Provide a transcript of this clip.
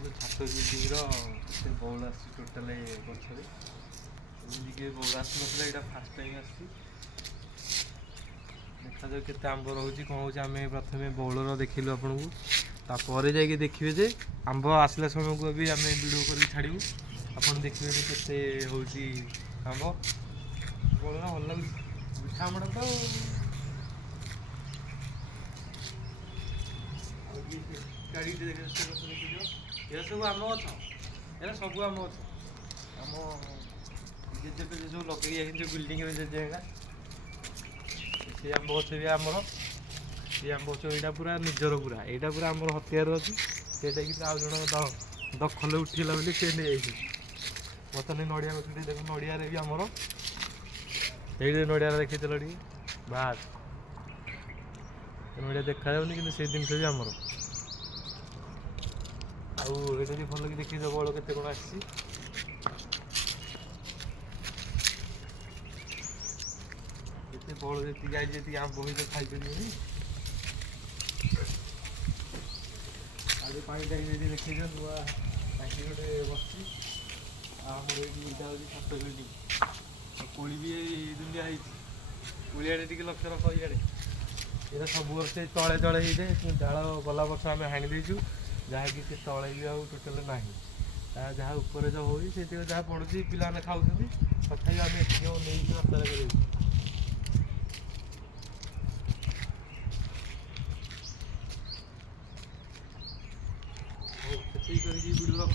ଛାତ ବିଲ୍ଡିଂର କେତେ ବଉଳ ଆସିଛି ଟୋଟାଲ ଗଛରେ ଏମିତି କି ବଉଳ ଆସିନଥିଲା, ଏଇଟା ଫାଷ୍ଟ ଟାଇମ୍ ଆସିଛି। ଦେଖାଯାଉ କେତେ ଆମ୍ବ ରହୁଛି କ'ଣ ହେଉଛି। ଆମେ ପ୍ରଥମେ ବଉଳର ଦେଖିଲୁ ଆପଣଙ୍କୁ, ତାପରେ ଯାଇକି ଦେଖିବେ ଯେ ଆମ୍ବ ଆସିଲା ସମୟକୁ ବି ଆମେ ଭିଡ଼ିଓ କରିକି ଛାଡ଼ିବୁ। ଆପଣ ଦେଖିବେ ଯେ କେତେ ହେଉଛି ଆମ୍ବ। ବଉଳର ଭଲ ଲାଗୁଛି, ମିଠା ଆମ୍ବଟା ତ ଗାଡ଼ିଟେ ଦେଖ ଦେଖିଯିବ। ଏରା ସବୁ ଆମ ଗଛ, ଏରା ସବୁ ଆମ ଗଛ। ଆମ ଜେଜେ ଫେଜେ ସବୁ ଲଗେଇ ଯାଇଛନ୍ତି ଯେଉଁ ବିଲ୍ଡିଂରେ ଜେଜେ ହେଙ୍କା, ସେ ଆମ୍ବ ଗଛ ବି ଆମର। ସେ ଆମ୍ବ ଗଛ ଏଇଟା ପୁରା ନିଜର, ପୁରା ଏଇଟା ପୁରା ଆମର ହତିଆର ଅଛି। ସେଇଟା କିନ୍ତୁ ଆଉ ଜଣ ଦଖଲ ଉଠିଗଲା ବୋଲି ସେ ନେଇଯାଇଛି। ବର୍ତ୍ତମାନ ନଡ଼ିଆ ଗଛ ଟିକେ ଦେଖ, ନଡ଼ିଆରେ ବି ଆମର ଏଇଠି ନଡ଼ିଆରେ ଦେଖିଥିଲ ଟିକେ ବାସ୍ ନଡ଼ିଆ ଦେଖାଯାଉନି କିନ୍ତୁ ସେଇ ଜିନିଷ ବି ଆମର। ଆଉ ଏଇଟା ବି ଭଲ କି ଦେଖିଛ ବଉଳ କେତେ କ'ଣ ଆସିଛି। କେତେ ବଉଳ ଯେତିକି ଆଇଛି, ଯେତିକି ଆମ୍ବ ହେଇତ ଖାଇପାରିବନି। ଆଉ ଯେଉଁ ପାଣି ଟାଙ୍କି ଏଇଠି ଦେଖେଇଛ, ନୂଆ ଟାଙ୍କି ଗୋଟେ ବସିଛି। ଆଉ ଆମର ଏଇଠି ଏଇଟା ହେଉଛି ଛାତ ବିଲ୍ଡିଂ। କୋଳି ବି ଏଇ ଦୁନିଆ ହେଇଛି। କୋଳିଆଡ଼େ ଟିକେ ଲକ୍ଷ୍ୟ ରଖ, ଇଆଡ଼େ ଏଇଟା ସବୁ ବର୍ଷ ତଳେ ତଳେ ହେଇଯାଏ। ଡାଳ ଗଲା ବର୍ଷ ଆମେ ହାଣି ଦେଇଛୁ, ଯାହାକି ସେ ତଳେ ବି ଆଉ ଟୋଟାଲ ନାହିଁ। ତା ଯାହା ଉପରେ ଯେଉଁ ହେଉଛି ସେଇଥିରେ ଯାହା ପଡ଼ୁଛି ପିଲାମାନେ ଖାଉଛନ୍ତି। ତଥାପି ଆମେ ଏତିକି ନେଇକି ରାସ୍ତାରେ କରିବୁ, ସେତିକି କରିକି ଭିଡ଼ିଓ